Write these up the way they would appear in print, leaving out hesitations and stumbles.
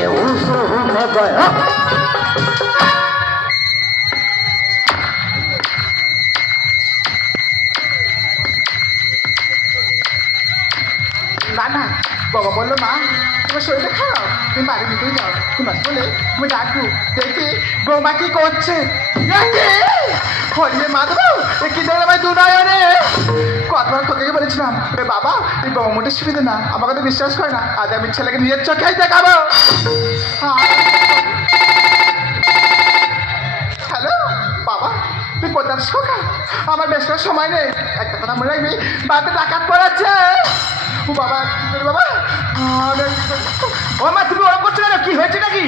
না না বাবা বললো মা তোমার শরীরটা খারাপ তুমি বাড়ির ভিতরে যাও তোমার বলে তুমি ডাকবো দেখি বৌমা কি করছে হরিয়ে মা দেবো কি দেবো ভাই দু নয়নে কতবার তোকে বলেছিলাম এ বাবা এই বাবা মোটে সুবিধে না আমাকে তো বিশ্বাস করে না আজ আমি ছেলেকে নিজের চোখেই দেখাবো। হ্যালো বাবা তুই কোথায় শোকা আমার বেশ সময় নেই একটা কথা মনে রাখবি বাড়িতে ডাকাত পড়াচ্ছে ও বাবা বাবা ও মা তুমি ওরকম করছো কেন কি হয়েছে নাকি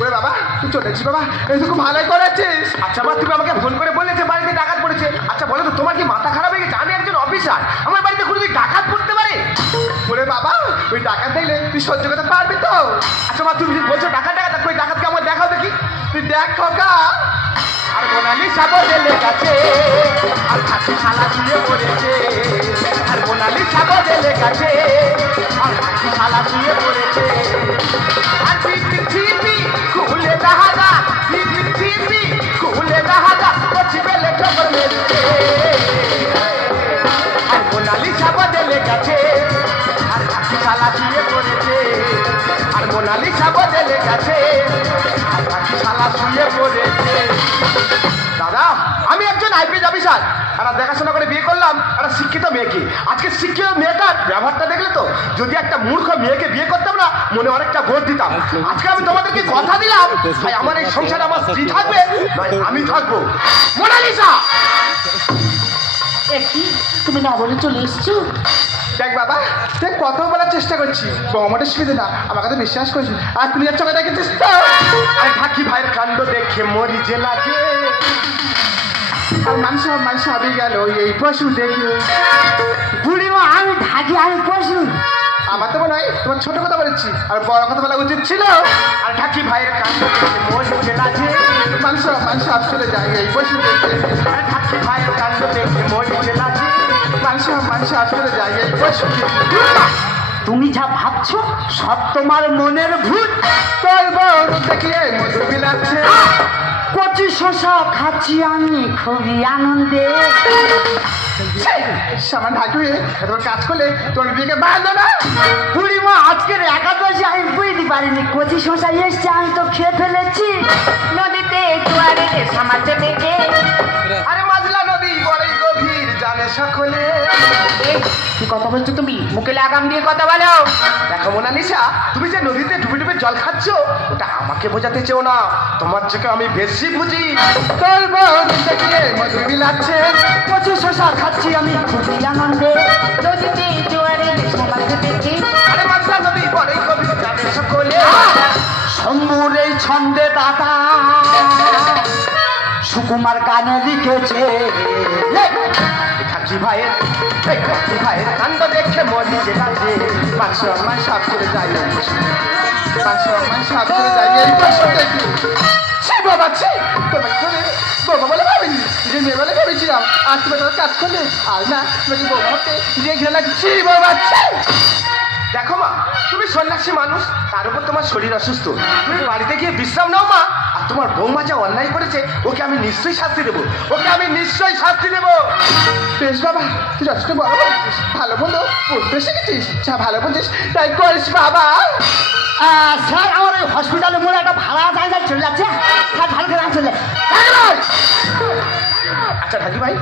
ওরে বাবা তুই চলেছিস বাবা এই তো খুব ভালোই করেছিস। আচ্ছা মা তুমি আমাকে ফোন করে বললে যে বাড়িতে ডাকাত পড়েছে আচ্ছা বলো তো তোমার কি মাথা খারাপ হয়ে গেছে আমি একজন অফিসার আমার বাড়িতে কোনো ডাকাত পড়তে পারে ওরে বাবা ওই ডাকাত দেখলে তুই সহ্য করতে পারবি তো। আচ্ছা মা তুমি বলছো ডাকাত ডাকাত ওই ডাকাতকে আমার দেখাও দেখি তুই দেখ খোকা আর মোনালিসা বদলে গেছে আর খাসি খালা শুয়ে পড়েছে আর মোনালিসা বদলে গেছে আর খাসি খালা শুয়ে পড়েছে আর টিপি খুলে দাহাদা টিপি খুলে দাহাদা কচি বেলে খবর মেরেছে আর মোনালিসা বদলে গেছে আর খাসি খালা শুয়ে পড়েছে আর মোনালিসা বদলে গেছে আর খাসি খালা শুয়ে পড়েছে। দাদা আমি একজন আইপিএস অফিসার একটা দেখাশোনা করে বিয়ে করলাম একটা শিক্ষিত মেয়েকে আজকে শিক্ষিত মেয়েটার ব্যবহারটা দেখলে তো যদি একটা মূর্খ মেয়েকে বিয়ে করতাম না মনে অনেকটা ভোট দিতাম। আজকে আমি তোমাদেরকে কথা দিলাম ভাই আমার এই সংসারে আমার স্ত্রী থাকবে নয় আমি থাকবো। মোনালিসা কি তুমি না বলে চলে এসছো? দেখ বাবা দেখ কত বলার চেষ্টা করছি বৌমাটা সুবিধে না আমাকে তো বিশ্বাস করছি আর তুমি আর চোখে দেখেছিস তো আর ঢাকি ভাইয়ের কাণ্ড দেখে মরি যে লাগে আর মানুষ আবি গেল এই পশু দেখে বুড়িমা আমি ঢাকি আমি পশু আমার তো মনে হয় তোমার ছোট কথা বলেছি আর বড় কথা বলা উচিত ছিল। আর ঢাকি ভাইয়ের কাণ্ড দেখে মরি যে লাগে মানুষ আপ চলে যায় এই পশু দেখে আর ঢাকি ভাইয়ের কাণ্ড দেখে মরি যে লাগে মানুষ আপ চলে যায় এই পশু দেখে। তুমি যা ভাবছো সব তোমার মনের ভূত তোর বউ দেখিয়ে মধু বিলাচ্ছে কচি শশা খাচ্ছি আমি খুবই আনন্দে সামান ঢাকি তোমার কাজ করলে তোর বিয়েকে বাঁধলো না বুড়িমা আজকের একাদশী আমি বুঝতে পারিনি কচি শশা এসছে আমি তো খেয়ে ফেলেছি নদীতে জোয়ারে সামাতে দেখে আরে মাজলা নদী বড়ই গভীর জানে সকলে কি কথা বলছো তুমি মুখে লাগাম দিয়ে কথা বলো। দেখো মোনালিসা তুমি যে নদীতে ডুবে ডুবে জল খাচ্ছ ওটা আমাকে বোঝাতে চেও না তোমার থেকে আমি বেশি বুঝি। তোর বউ দেখিয়ে মধু বিলাচ্ছে কচি শশা খাচ্ছি আমি খুবই আনন্দে নদীতে জোয়ারে সামাতে দেখে আরে মাজলা নদী বড়ই গভীর জানে সকলে শম্ভুর এই ছন্দে দাদা সুকুমার গানে লিখেছে ঢাকি ভাইয়ের কাণ্ড দেখে মরি যে লাগে মানুষ সাপ করে যায় মানুষ সাপ করে যায় এই পশু দেখি সে বাবা ছি তোমাকে করে বাবা বলে ভাবিনি যে মেয়ে বলে ভেবেছিলাম আর তুমি তোমার কাজ করলে আর না তোমাকে বাবা হতে যে ঘেরা লাগছি বাবা ছি। দেখো মা তুমি সন্ন্যাসী মানুষ তার উপর তোমার শরীর অসুস্থ তুমি বাড়িতে গিয়ে বিশ্রাম নাও মা আর তোমার বৌমা যা অন্যায় করেছে ওকে আমি নিশ্চয়ই শাস্তি দেবো বেশ বাবা তুই যথেষ্ট বড় বলছিস ভালো বন্ধু পড়তে শিখেছিস যা ভালো বলছিস তাই করিস বাবা। স্যার আমার ওই হসপিটালে মোড়ে একটা ভাড়া জায়গায় চলে যাচ্ছে স্যার ভালো করে চলে। আচ্ছা ঢাকি ভাই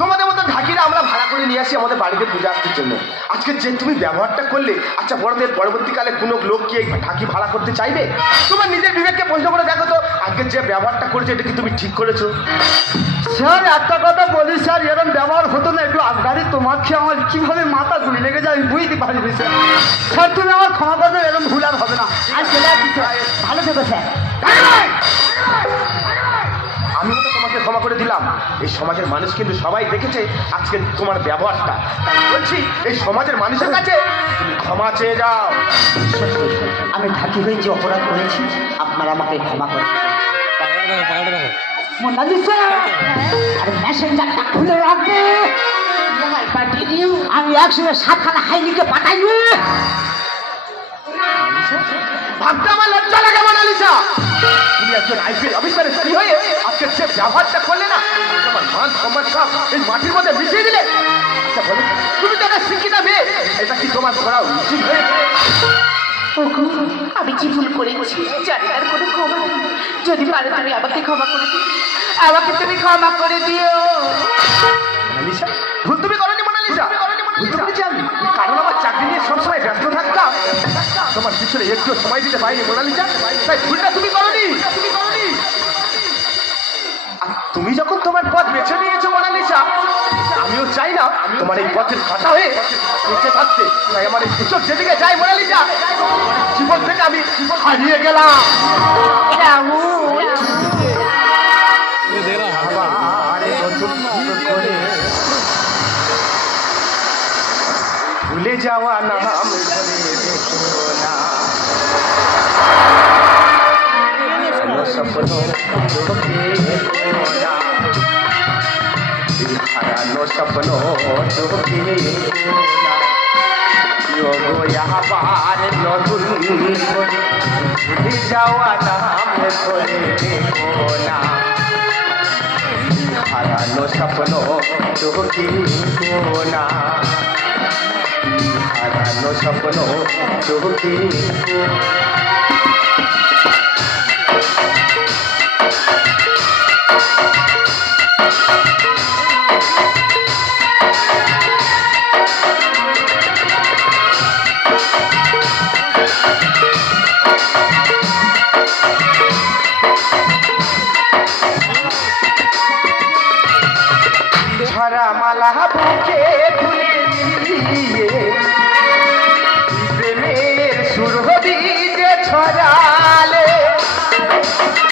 তোমাদের মতো ঢাকিরা আমরা ভাড়া করে নিয়ে আসি আমাদের বাড়িতে পূজা আসতে জন্য আজকে যে তুমি ব্যবহারটা করলে আচ্ছা বড়দের পরবর্তীকালে কোনো লোক কি ঢাকি ভাড়া করতে চাইবে? তোমার নিজের বিবেককে প্রশ্ন করে দেখো তো আজকে যে ব্যবহারটা করেছো এটা কি তুমি ঠিক করেছো? স্যার একটা কথা বলি স্যার এরকম ব্যবহার হতো না একটু আবগারি তোমাকে আমার কিভাবে মাথা ঘুরে লেগে যায় আমি বুঝতে পারিনি স্যার স্যার তুমি আমার ক্ষমা করবে এরকম ভুল আর হবে না আর চলে আসছি স্যার ভালো থেকো স্যার। আমি তো তোমাকে ক্ষমা করে দিলাম এই সমাজের মানুষ কিন্তু সবাই দেখেছে আজকে তোমার ব্যবহারটা তাই বলছি এই সমাজের মানুষের কাছে তুমি ক্ষমা চেয়ে যাও। আমি ঢাকি হয়ে যে অপরাধ করেছি আপনারা আমাকে ক্ষমা করেন। মোনালিসা আরে মেসেঞ্জারটা খুলে রাখবে আমি একসঙ্গে 7খানা হাইলিকে পাঠাইবে ভাবতে আমার লজ্জা লাগে মোনালিসা। তুমি একজন আইপিএস অফিসারের স্ত্রী হয়ে আজকে যে ব্যবহারটা করলে না, তোমার মান সম্মান সব এই মাটির মধ্যে মিশিয়ে দিলে। আচ্ছা বলো, তুমি তো একটা শিক্ষিত মেয়ে, এটা কি তোমার করা উচিত হয়েছে? ওগো, আমি কি ভুল করেছি জানি তার কোনো ক্ষমা নেই। যদি পারো তুমি আমাকে ক্ষমা করে দিও, আমাকে তুমি ক্ষমা করে দিও। মোনালিসা, ভুল তুমি করনি মোনালিসা, ভুল তো করেছি আমি। কারণ আমার চাকরি নিয়ে সবসময় ব্যস্ত থাকতাম, তোমার পিছনে একটু সময় দিতে পারিনি মোনালিসা, তাই ভুলটা তুমি করনি। আর তুমি যখন তোমার পথ বেছে নিয়েছো মোনালিসা, আমিও চাই না তোমার এই পথের কাটা হয়ে বেঁচে থাকতে। তাই আমার এই সুযোগ যেদিকে যাই মোনালিসা, জীবন থেকে আমি হারিয়ে গেলাম। রাহুল, আবার নতুন করে ভুলে যাওয়া নাম ধরে দেখো না, ভালো স্বপ্ন চোখে দেখো না, হারানো স্বপ্ন চোখে দেখো না, আবার নতুন করে ভুলে যাওয়া নাম ধরে দেখো না, হারানো স্বপ্ন চোখে দেখো না, হারানো স্বপ্ন চোখে দেখো। ঝরা মালা বুকে তুলে দিয়ে প্রেমের সুরভি যে ছড়া